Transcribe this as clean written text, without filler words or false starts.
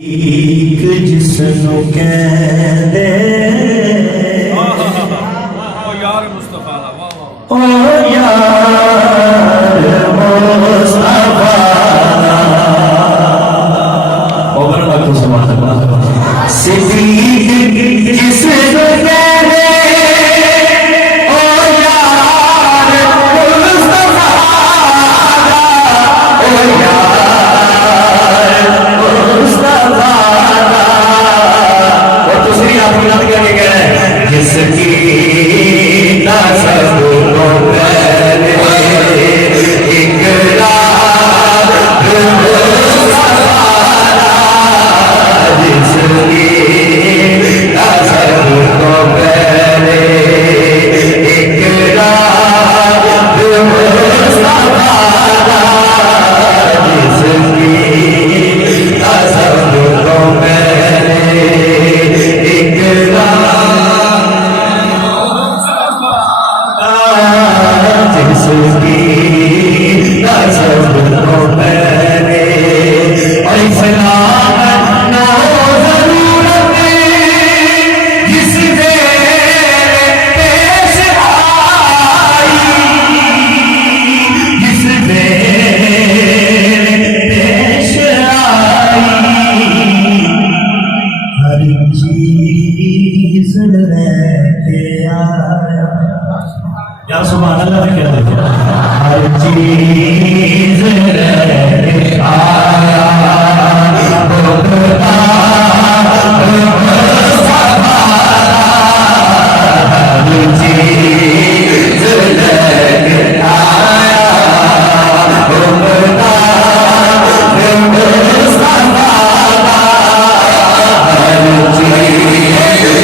جس نو کہندے او یار مصطفیٰ او یار مصطفیٰ او بڑا کو سبحان اللہ صدیق جس نو کہندے او یار مصطفیٰ او یار جس کی نسب کو پہلے اقرار جس کی نسب کو پہلے اقرار جس کی نسب کو پہلے سبحان اللہ کیا دیکھیں ہر چیز رہ آیا ہر چیز رہ آیا